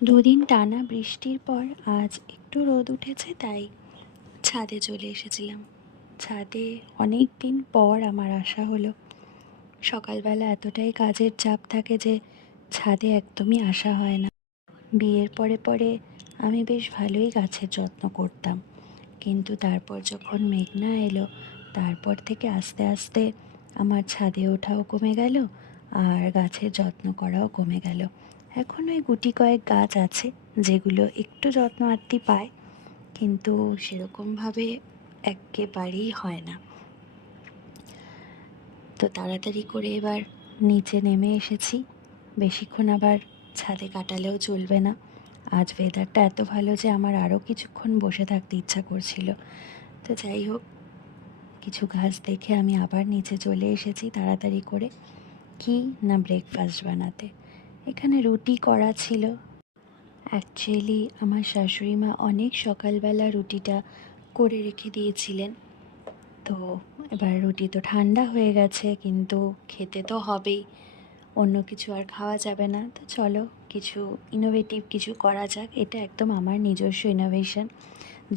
দুদিন টানা বৃষ্টির পর আজ একটু রোদ উঠেছে, তাই ছাদে চলে এসেছিলাম। ছাদে অনেক দিন পর আমার আসা হলো। সকালবেলা এতটাই কাজের চাপ থাকে যে ছাদে একদমই আসা হয় না। বিয়ের পরে পরে আমি বেশ ভালোই গাছের যত্ন করতাম, কিন্তু তারপর যখন মেঘনা এলো তারপর থেকে আস্তে আস্তে আমার ছাদে ওঠাও কমে গেল, আর গাছের যত্ন করাও কমে গেল। এখন ওই গুটি কয়েক গাছ আছে যেগুলো একটু যত্ন আত্তি পায়, কিন্তু সেরকমভাবে একেবারেই হয় না। তো তাড়াতাড়ি করে এবার নিচে নেমে এসেছি। বেশিক্ষণ আবার ছাদে কাটালেও চলবে না। আজ ওয়েদারটা এত ভালো যে আমার আরও কিছুক্ষণ বসে থাকতে ইচ্ছা করছিল। তো যাই হোক, কিছু গাছ দেখে আমি আবার নিচে চলে এসেছি তাড়াতাড়ি করে। কি না, ব্রেকফাস্ট বানাতে। এখানে রুটি করা ছিল। অ্যাকচুয়ালি আমার শাশুড়ি মা অনেক সকালবেলা রুটিটা করে রেখে দিয়েছিলেন। তো এবার রুটি তো ঠান্ডা হয়ে গেছে, কিন্তু খেতে তো হবেই, অন্য কিছু আর খাওয়া যাবে না। তো চলো কিছু ইনোভেটিভ কিছু করা যাক। এটা একদম আমার নিজস্ব ইনোভেশন।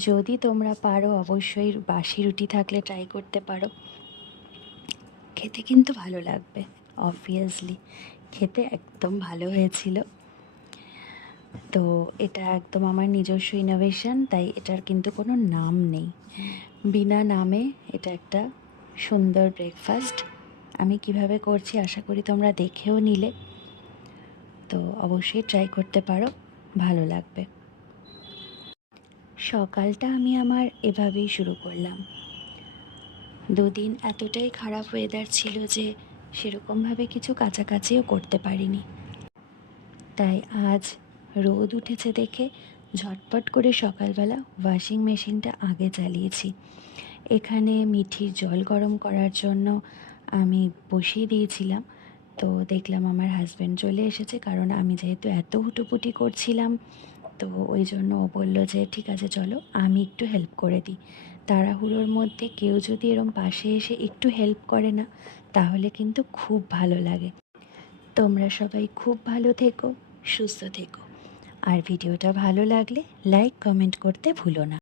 যদি তোমরা পারো অবশ্যই বাসি রুটি থাকলে ট্রাই করতে পারো, খেতে কিন্তু ভালো লাগবে। অবভিয়াসলি খেতে একদম ভালো হয়েছিল। তো এটা একদম আমার নিজস্ব ইনোভেশন, তাই এটার কিন্তু কোনো নাম নেই। বিনা নামে এটা একটা সুন্দর ব্রেকফাস্ট। আমি কিভাবে করছি আশা করি তোমরা দেখেও নিলে। তো অবশ্যই ট্রাই করতে পারো, ভালো লাগবে। সকালটা আমি আমার এভাবেই শুরু করলাম। দুদিন এতটাই খারাপ ওয়েদার ছিল যে সেরকমভাবে কিছু কাছাকাছিও করতে পারিনি। তাই আজ রোদ উঠেছে দেখে ঝটপট করে সকালবেলা ওয়াশিং মেশিনটা আগে চালিয়েছি। এখানে মিঠির জল গরম করার জন্য আমি বসিয়ে দিয়েছিলাম। তো দেখলাম আমার হাজব্যান্ড চলে এসেছে, কারণ আমি যেহেতু এত হুটোপুটি করছিলাম, তো ওই জন্য ও বললো যে ঠিক আছে চলো আমি একটু হেল্প করে দিই। তাড়াহুড়োর মধ্যে কেউ যদি এরম পাশে এসে একটু হেল্প করে না, তাহলে কিন্তু খুব ভালো লাগে। তোমরা সবাই খুব ভালো থেকো, সুস্থ থেকো। আর ভিডিওটা ভালো লাগলে লাইক কমেন্ট করতে ভুলো না।